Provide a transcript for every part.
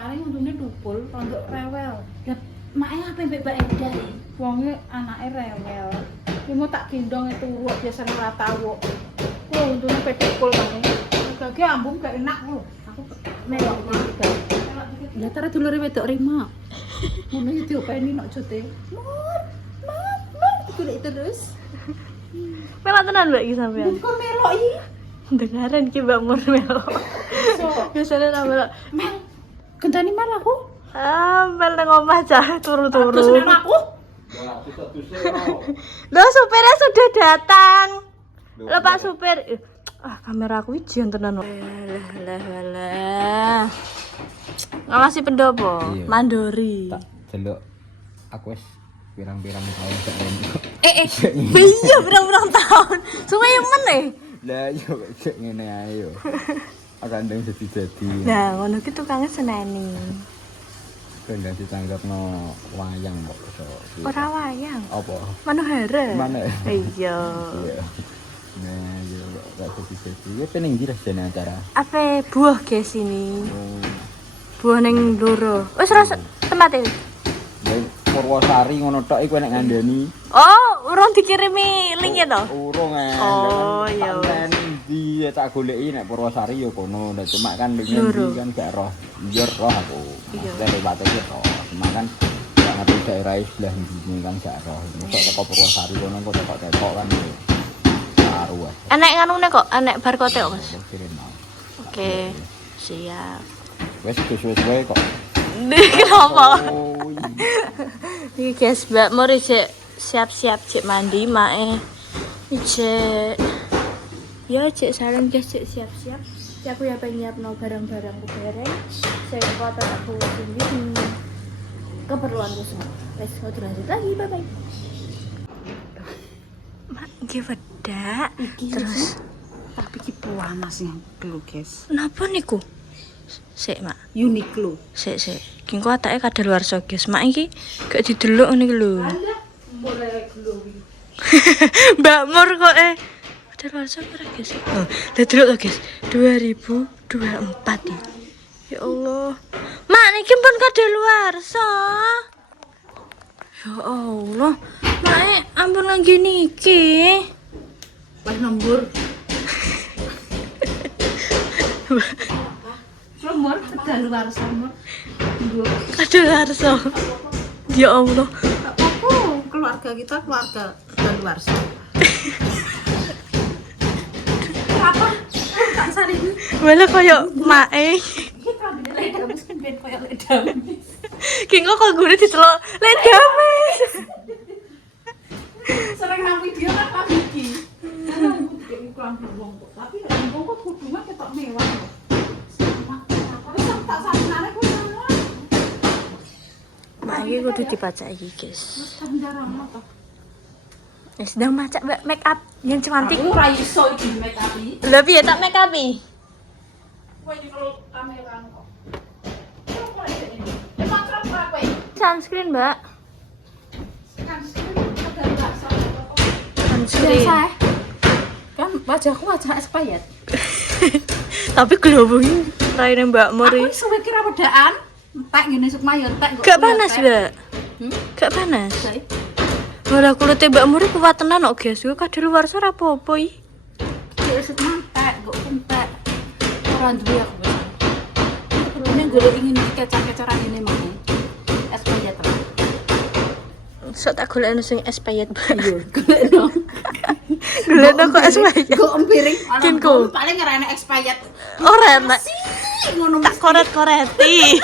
Paling untune tupul, rondok rewel. Lah make ape mbek Mbak Eda iki? Wonge anake rewel. Ki mau tak gendong turu biasane ora tau. Oh, untune petupul kae. Gage ambung gak enak lho. Aku melok iki. Ya tara dulure wedok Rima. Ngono iki diopeni nok jote. Mun, golek terus. Melok tenan Mbak iki sampean. Kok melok iki? Dengaran ki Mbak Mur melok. Biasane ta melok. Mel, gentani mal aku. Mel nang omah cah turu-turu. Terus nang aku. Loh, supirnya sudah datang. Loh, Pak supir. Kamera aku ijen tenan. Lah. Ngawasi pendopo, mandori. Tak delok aku wis pirang-pirang tahun gak rene. Iya, berang-berang tahun. Suwe meneh. Lah yo kok ngene ae yo. Akandeng jadi-jadi. Nah, ngono ki tukangnya seneni. Kendang ditanggapno wayang kok iso. Ora wayang. Apa? Manuhara. Mana? Iya. Iya. Nah, yo gak jadi-jadi. Wis pening ndi rasane acara? Apa buah guys ini? Oh. Buah ning loro. Wis rasa tempate. Purwosari ngono tok iku nek ngandani. Oh, urung dikirimi link-e to? Urung Oh, ya wis. Ndi tak goleki nek Purwosari ya kono. Lah cuma kan link-e ndi kan gak roh. Iya roh aku. Maksudnya lewat iki roh. Cuma kan gak ngerti daerah sebelah ndi kan gak roh. Mosok teko Purwosari kono kok tekok kan ya. Karo wae. Enek nganune kok, enek barcode kok, Mas. Kirim mau. Oke. Siap. Wes wis kok. Kenapa? Oh, Iki guys, Mbak Mur cek siap-siap cek mandi mae. Cek. Ya cek saran guys cek siap-siap. Cek aku ya pengen nyiapno barang-barangku bareng. Saya foto aku sini. Keperluanku semua. Wes mau lanjut lagi, bye bye. Mak iki wedak. Terus Tapi ki panas yang dulu, guys. napa niku? Sik, Mak. Uniqlo. Sik. Ki engko atake kadaluwarsa, guys. Mak iki gak didelok ngene iki lho. Mulai glowing. Mbak Mur kok kadaluwarsa ora, guys. Oh, lah delok to, guys. 2024 iki. Ya Allah. Mak niki pun kadaluwarsa. Ya Allah. Mak ampun lagi niki. Pas nomor. Nomor kedaluar sama. Kadaluwarsa. Ya Allah. Aku keluarga kita keluarga kedaluarsa. Apa? Tak sari ini. Malah koyo mae. Kita ambil ledamis kan ben koyo ledamis. Ki engko kok gure dicelok ledamis. Sering nang video kan Pak Biki. Aku dikek iklan wong kok. Tapi wong kok kudungan ketok mewah kok. Tapi tak sarinane ku ngono. Mak iki kudu dipacaki, guys. Terus jarang to. Sedang macak make up yang cantik. Aku ora iso iki make up iki. Lah piye tak make up iki? Kowe iki kalau kamera kok. Kok ini? Ya makrab ora kowe. Sunscreen, Mbak. Kan kedaluarsa. Sunscreen. Kan wajahku wajah expired. Tapi glowing raine Mbak Mur. Aku suwe kira wedaan. Entek ngene Sukmayo entek kok. Gak panas, Mbak. Gak panas. Malah kulite Mbak Mur kuat tenan kok, guys. Yo kadaluwarsa ora apa-apa iki. Wis entek kok entek. Ora duwe aku. Ini golek ingin kecap-kecaran ini mah. Expired terus. Sok tak golekno sing expired, Mbak. Golekno. Golekno kok expired. Go empiring. Kinku. Paling ora enak expired. Ora enak. Ngono Tak koret-koreti.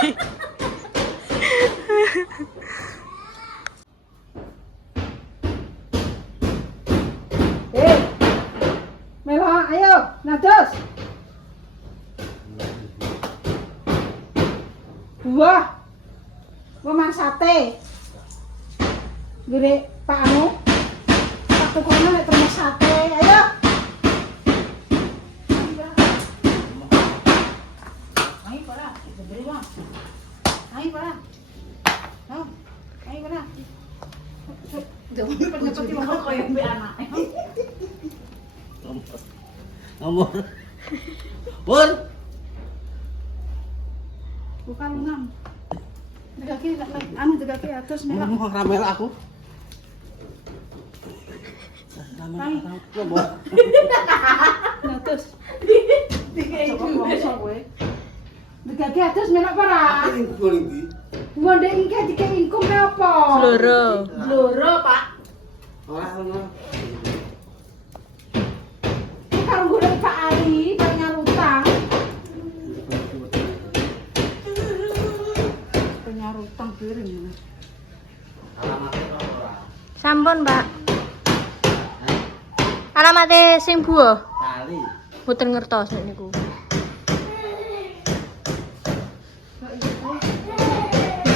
Melo, ayo, nados. Buah. Mamang sate. Gede Pak Anu. Pak tukono nek terus sate, ayo. Ayo para, beri bang. Ayo para. Ayo para. Jangan penyepeti ngomong koyo mbek anak. Ngomong. Pur. Bukan enam. Dekaki anu dekaki atus melak. Mau ramel aku. Pai. Coba. Atus. Dikei kowe. Dekaki atus melak para. Ini kuwi. Wonde iki dikei ingkung apa? Loro. Loro, Pak. Ora ono. Karo golek Pak Ali, banyak utang. Banyak utang piring. Alamatnya ora. Sampun, Pak. Alamate sing buah. Kali. Mboten ngertos nek niku.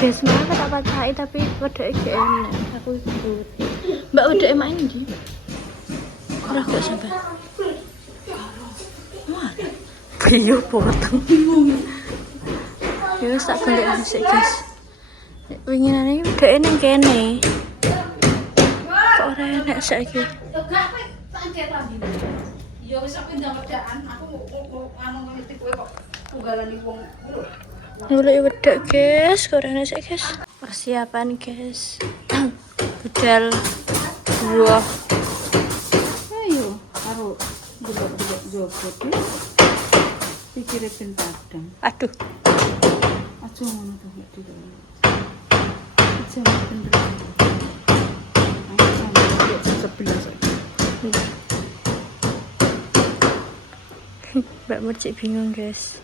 Guys, malah tak pacai tapi wedake gak enak. Aku ikut. Mbak wedake main iki. Ora kok sampe. Mana? Biyo potong. Ya wis tak golek dhisik, guys. Winginane wedake ning kene. Kok ora enak saiki? Enggak, tak cek lagi. Ya wis aku ndang wedaan, aku anu ngerti kowe kok tunggalane wong lho. Mulai wedok guys, kok ora enak sih guys. Persiapan guys. Budal buah. Ayo, karo delok-delok jobot pikire ben padang. Aduh, Aja ngono to Mbak Dik. Aja bener. Ayo sampe sebelah saja. Mbak Mercik bingung guys.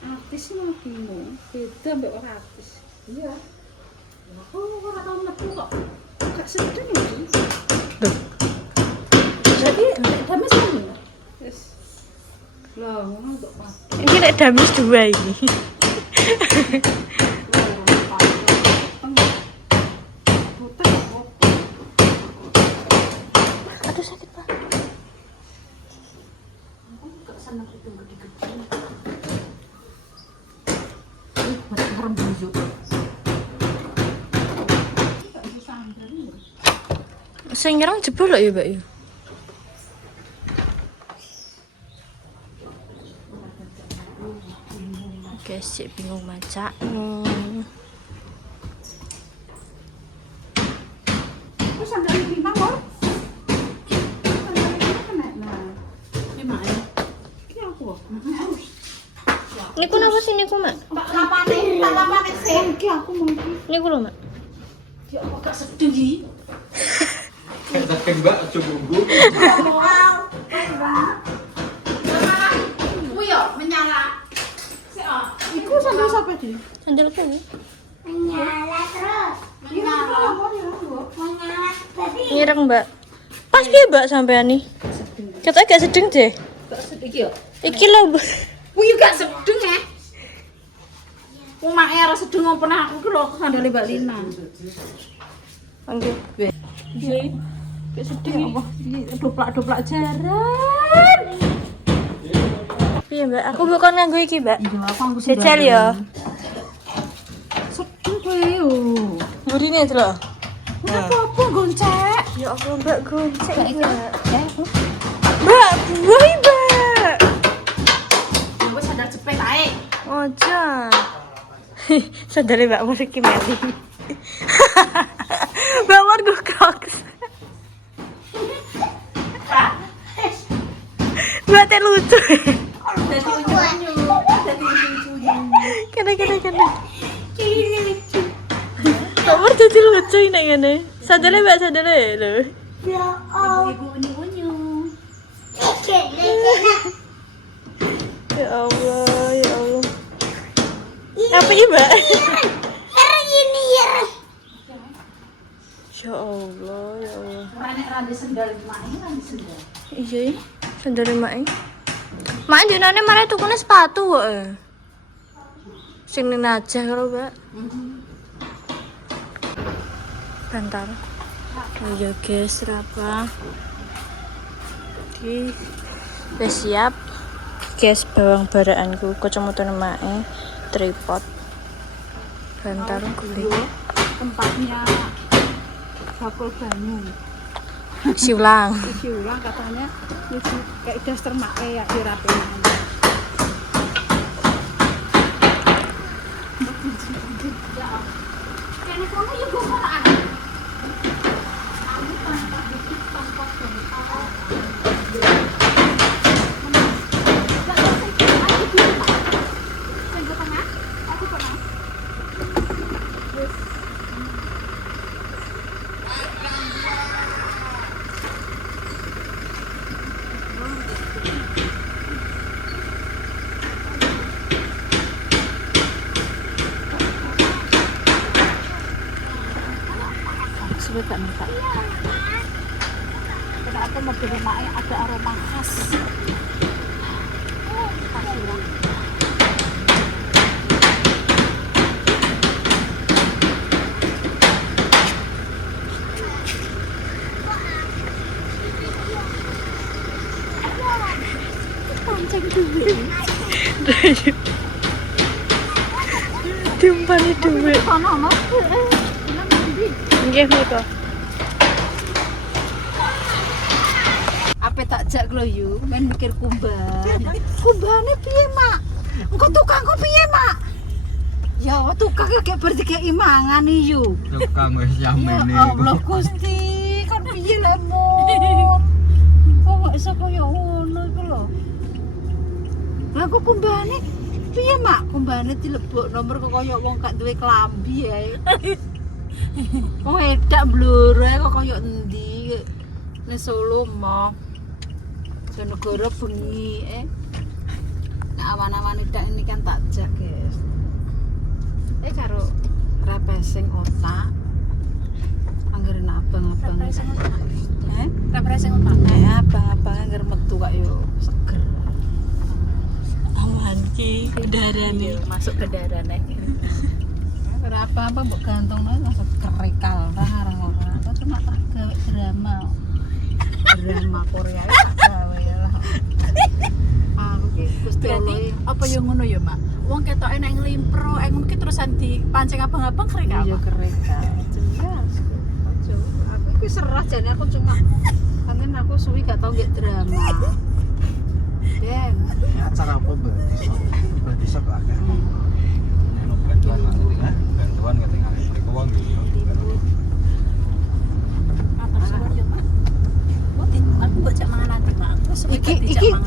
Artis mau bingung, beda mbak orang artis. Iya. Aku ora tau mlebu kok. Gak sedeng iki. Loh. Jadi dames kan ya? Wis. Lah, ngono kok Pak. Ini nek damis dua ini. Aduh sakit Pak. Gak seneng itu gede-gede. Buat ngerem bujuk. Gak bisa sambil. Sing nyerang jebol ya Mbak ya. Guys, cik bingung maca. Terus sandal lima kok? Sandal lima kena nah. Lima ya? Ini aku. Niku napa sih niku, Mak? Tak lapane sih. Iki aku mau iki. Niku lho, Mak. Ya kok gak sedeng iki. Tapi Mbak aja bumbu. Kuwi yo menyala. Sik ah. Iku sandal sapa iki? Sandal kuwi. Menyala terus, Menyala. Ngireng, Mbak. Pas piye, Mbak, sampean nih? Katanya gak sedeng deh. Gak sedeng iki yo. Iki lho, Mbak. Kuwi gak sedeng eh. Umake ora sedeng apa pernah aku ki lho sandale Mbak Lina. Oke. Iya. Gak sedeng apa? Doplak-doplak jaran. Piye, Mbak? Aku bukan nganggo iki, Mbak. Iya, aku Jejel ya. Sedeng kowe yo. Burine itu loh. Apa-apa goncek. Ya Allah, Mbak, gonceng, Gak iku. Mbak. Eh, Mbak, woi, Mbak. ya wis sandal jepit ae. Ojo. Sadare Mbak Mur iki meli. Mbak Mur go Crocs. Mbak teh lucu. Dadi unyu-unyu, dadi unyu-unyu. Kena. Mbak Mur jadi lucu ini ngene. Sadare Mbak sadare lho. Ibu-ibu unyu-unyu. Ya Allah, ya Allah. Apa ini, Mbak? Ya Allah, ya Allah. Nek randi sendal mak ini randi sendal. Iya, sandale Mak. Mak dinane mare tukune sepatu kok. Sing najah karo, Mbak. Bentar. Ayo guys, rapa. Oke. Wis siap. Guys, bawang baraanku kacamata Mak, tripod. Bentar kuwi. Tempatnya bakul banyu. Siulang. Isi ulang katanya nyuci kayak daster mak ya dirapiin. Teleponnya ya gue mana ada. Kamu tanpa bikin tanpa bentar. Sudah tak minta. Kenapa mobil rumahnya ada aroma khas? Kasihan. Pancing duit. Timpani duit. Kono mas. Nggih menika. Apa tak jak gloyu, men mikir kumban. Kumbane piye, Mak? Engko tukangku piye, Mak? Ya, tukang kayak berarti kayak imangan iyo. Tukang wis Ya yamene. Allah Gusti, kan piye lemon. Kok gak iso koyo ngono iku lho. Lah kok kumbane piye, Mak? Kumbane dilebok nomor kok koyo wong gak duwe klambi ae. Kok edak blur ae kok koyo endi? Ning Solo mah. Jonegoro bengi nek awan-awan edak ini kan tak jak, guys. Karo repesing otak. Angger abang-abang iki. Repesing otak. Abang-abang angger metu kok yo seger. Awan ki darane. Masuk ke darane. Ora apa-apa mbok gantungno langsung kerikal areng ora. Cuma tak gawe drama. Drama Korea tak gawe lah. Aku ki Gusti Allah. Apa yang ngono ya, Mak? Wong ketoke nek nglimpro, ngono ki terusan dipancing abang-abang kering Iya apa? kerikal. Jelas. Ojo. Aku ki serah jane aku cuma kangen aku suwi gak tau nggak drama. Den, Acara apa bisa kok akeh. Bantuan ketinggalan mriku wong iki. Matur suwun ya, Mak. Aku kok jak mangan nanti, Mak. Aku suwe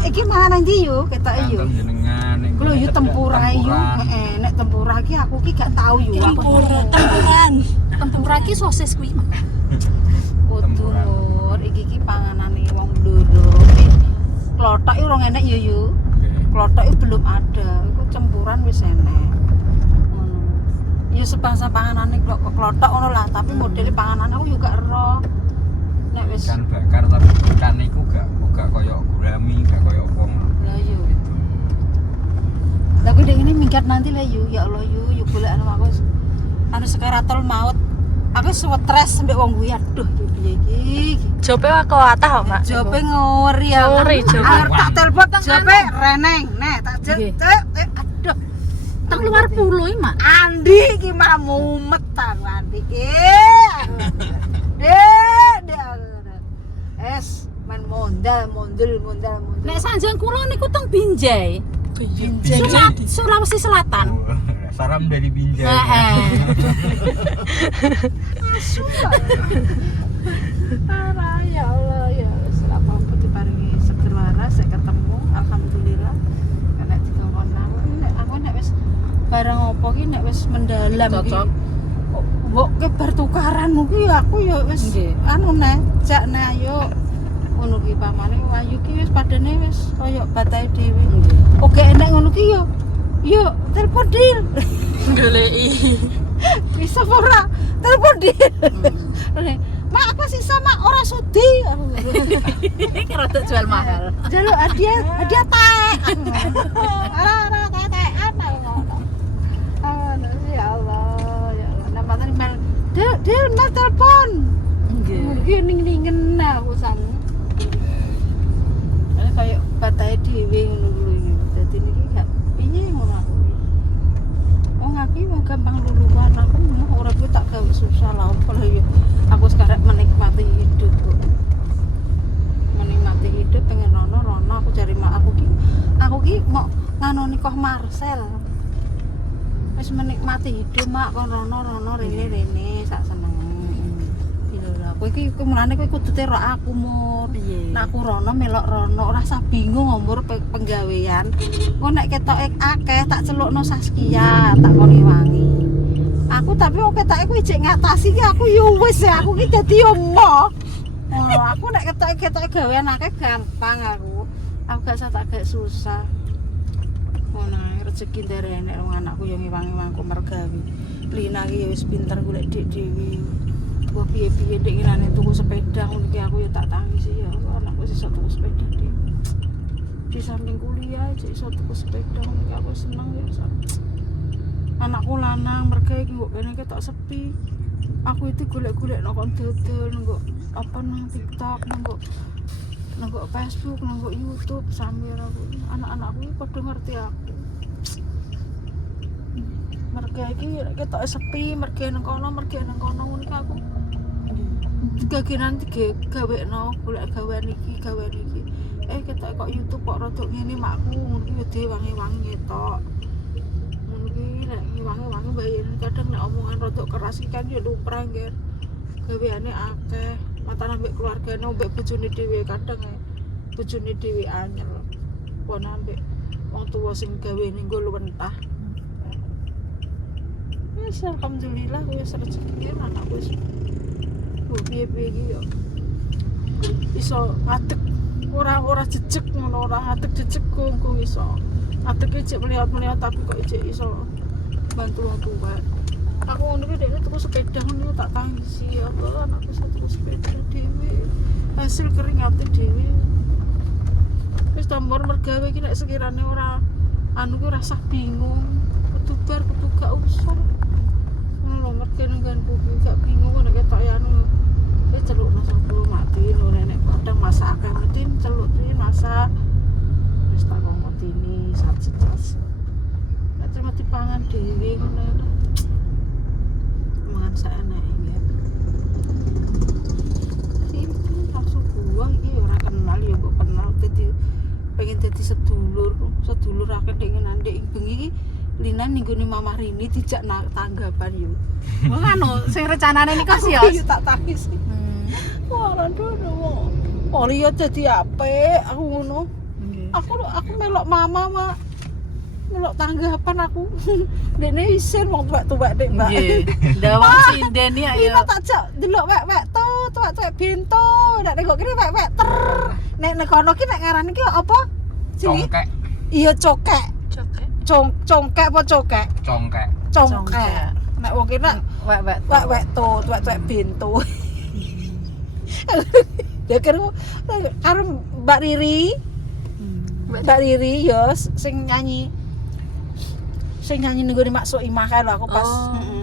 iki mangan ndi yo ketok yo. Kanton jenengan ning Kulo yo tempura yo. Heeh, nek tempura ki aku ki gak tau yo. tempura ki sosis kuwi, Mak. Kudur, iki ki panganane wong Bluro. Klothok iki ora enek yo yo. Klothok iki belum ada. Iku campuran wis enek. Ngono. Ya sebangsa panganane klothok ngono lah, tapi modele panganan aku yo gak ero. Nek wis ikan bakar tapi ikan iku gak koyo gurami, gak koyo opong. lah yo. Lah kuwi ini minggat nanti lah yo. Ya Allah yo, yo golek aku anu sekaratul maut. Aku stres sampe wong kuwi aduh piye iki. Jope kok atah kok, Mak. Jope ngori ya. Ngori, jope. Arep tak telepon jope reneng. Nek tak aduh. Tak luar pulau iki, Mak. Andi iki mah mumet ta Andi iki. Es men mondel. Nek sanjang kula niku teng Binjai. Sulawesi Selatan. Salam dari Binjai. Heeh. Parah ya Allah ya. Selama pun diparingi seger waras saya ketemu alhamdulillah. Nek dikongkon aku nek wis barang opo ki nek wis mendalam ki. Cocok. Mbok ke bertukaran ki aku ya wis anu nek jak nek ayo ngono ki pamane Wayu ki wis padane wis koyo batahe dhewe. Oke enek ngono ki yo telepon Dil. Goleki. Bisa ora? Telepon Dil. Mak apa sih sama orang sudi? Iki rada jual mahal. Jaluk hadiah teh. Ara teh apa ngono. Ya Allah, ya Allah. Namanya mel Dil mel telepon. Nggih ning-ningen aku sang. Kayak batahe dhewe ngono lho. Dadi niki gak piye ngono aku. Wong aku wong gampang luluan aku ora kuwi tak gawe susah lah kalau yo aku sekarang menikmati hidup. Menikmati hidup pengen rono aku cari mak aku ki mau nganu nikah Marcel. wis menikmati hidup mak kon rono rene sak seneng. Iya lho, kowe iki mulane kowe kudu terok aku mur. Nek aku rono melok rono ora usah bingung ngomur penggawean. Engko nek ketoke akeh tak celukno Saskia, tak koni wangi. Aku tapi oke tak aku ijek ngatasi ki aku yo wis ya aku ki dadi omong. Oh, aku nek ketoke gawean akeh gampang aku. Aku gak gak susah. Ngono rezeki nderene wong anakku yo ngiwang-iwangku mergawe. Lina ki yo wis pinter golek dik dhewe. Gua piye-piye ndek ngene tuku sepeda ngono ki aku yo tak tangisi ya anakku iso tuku sepeda dhewe. Di samping kuliah aja iso tuku sepeda ngono ki aku seneng ya. Anakku lanang mergawe ki kok kene ketok sepi. Aku itu golek-golek nang kon dodol nang apa nang TikTok nang Facebook nang YouTube sambil aku anak-anakku iki padha ngerti aku. Merga iki ketok sepi, merga nang kono ngono iki aku. Gagenan iki gawekno golek gawean iki. Ketok kok YouTube kok rodok ngene makku ngono iki yo dewangi-wangi ngetok. Ngono iki nek wangi-wangi bayin kadang nek omongan rodok keras iki kan yo lumrah nggih. Gaweane akeh. Mata ambek keluargane ambek bojone dhewe kadang bojone dhewe anyel. Pon ambek wong tuwa sing gawene nggo luwentah. Wis alhamdulillah wis rezeki anakku wis piye-piye iki yo. Iso ngadeg ora jejeg ngono ora ngadeg jejeg kok iso. Ngadeg iki melihat tapi kok iso bantu wong tuwa. Aku ngono ki dekne tuku sepeda ngono tak tangisi ya Allah anakku iso tuku sepeda dhewe. Hasil keringate dhewe. Wis tambor mergawe iki nek sekirane ora anu ki rasa bingung. Kudu gak usah. Ngono mergawe nggon buku gak bingung nek ketok ya anu. Wis celukno sapa mati lho nek kadang masak akeh mesti celuk iki masak. Wis tak ngomotini sak-sak. Nek cuma dipangan dhewe ngono. Mangan saenake ya. Simpel langsung buah iki ora kenal ya kok kenal dadi pengen dadi sedulur akeh dengan ndek bengi iki Lina ninggone Mamah Rini dijak tanggapan yo. Ngono sing rencanane niku sih yo tak tangis. Wah, aduh. Oh, liya dadi apik aku ngono. Aku melok mama mak. Melok tanggapan aku. Dene isin wong tuwek-tuwek Dik, Mbak. Nggih. Ndawang sinden ya yo. Tak jak delok wek-wek tuwek-tuwek bento. Nek nek kene wek-wek ter. Nek kono ki nek ngarani ki apa? Congkek. Iya cokek. Congkek apa cokek? Congkek. Nek wong ki nek wek-wek tuwek-tuwek bento. Ya karo Mbak Riri. Mbak Riri yo sing nyanyi ning Mak Soimah kae lho aku pas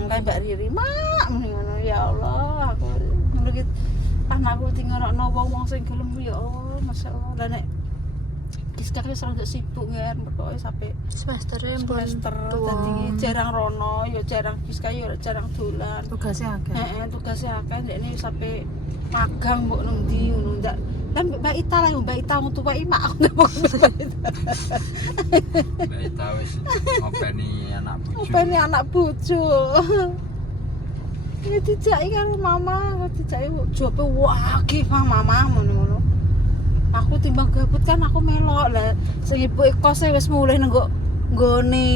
kae Mbak Riri mak ngono ya Allah aku ngono ki anakku tinggalno wong sing gelem ya Allah masyaallah lah nek Giska wis rada sibuk nggih pokoke sampai semester dadi jarang rono ya jarang Giska ya jarang dolan tugasnya akeh tugasnya akeh ndekne sampai magang mbok nang ndi ngono ndak lan Mbak Ita lah Mbak Ita wong tuwa iki mak aku ndak mau Mbak Ita wis ngopeni anak bojo ya dijaki karo mama dijaki jope wage mama ngono aku timbang gabut kan aku melok lah sing ibu kose wis mulih nang nggone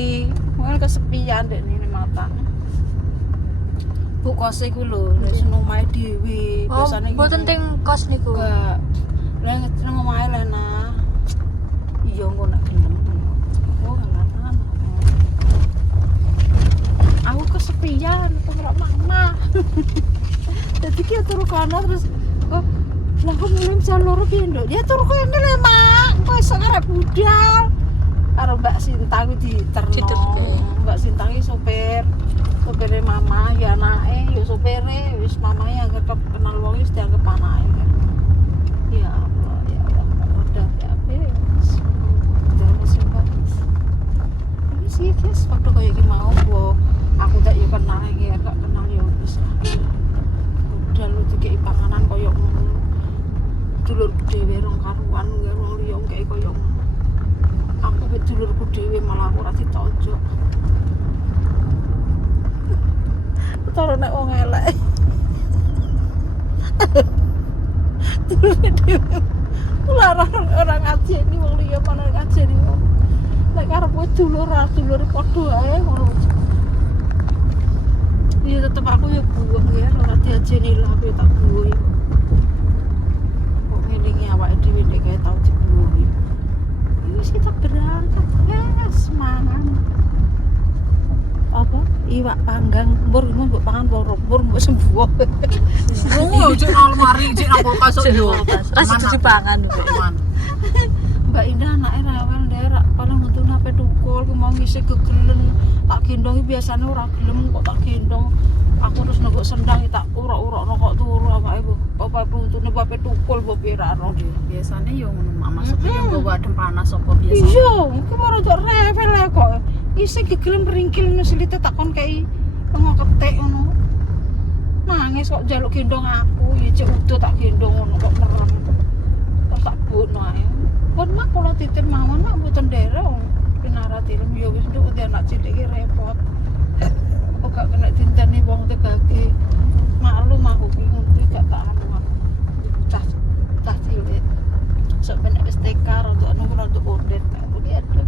kan kesepian dek ini mata bu kose ku lho wis omahe dhewe biasane mboten teng kos niku enggak lah nang omahe Lena iya engko nak gelem aku kesepian karo mama dadi ki turu kono terus kok lah kok mulai jalur piye nduk ya turu kene lho mak kok iso arep budal karo Mbak Sinta kuwi diterno Mbak Sinta iki sopire mama ya anake ya sopire wis mamae anggap kenal wong wis dianggap anake ya Allah udah ape udah sempat ini sih guys waktu kayak iki mau aku tak yo kenal iki gak kenal yo wis udah lu dikeki panganan koyo ngono dulurku dhewe rong karuan wong liya kaya koyo aku mek dulurku dhewe malah ora ditonjok cara nek wong elek. Dulure dhewe. Larang orang ngajeni wong liya mana ngajeni wong. Nek karep kowe dulur padha ae ngono. Iya tetep aku ya buang ya, ora diajeni lah aku ya tak buang. Kok ngelingi awake dhewe nek kae tau dibuang. Wis kita berangkat, yes, mangan. Apa? Iwak panggang, mbur mbok pangan mbur mbok sembuh. Oh, cek almari, cek nang kulkas kok yo. Rasa dipangan kok. Mbak Indah anake rewel nderak, paling nuntun ape tukul, ku mau ngisi gegelen. Tak gendong biasanya ora gelem kok tak gendong. Aku terus nengok sendang tak urak-urakno kok turu awake apa nuntune ape tukul mbok pirakno. Biasanya yo ngono mak maksudnya yo nggo adem panas apa biasa. Iya, ku mau rada rewel ae kok. Isi gegelen ringkil nusilite takon kei ngoketek ngono. Nangis kok njaluk gendong aku, ya cek udo tak gendong ngono kok merem. Terus tak bono ae. Pun mak kula titir mawon mak mboten nderek pinara tilem ya wis nduk anak cilik iki repot. Kok gak kena dinteni wong tegake. Maklum aku ki ngono iki gak tak anu. Cah cilik. Sok benek wis tekar untuk anu untuk order tak. Aduh.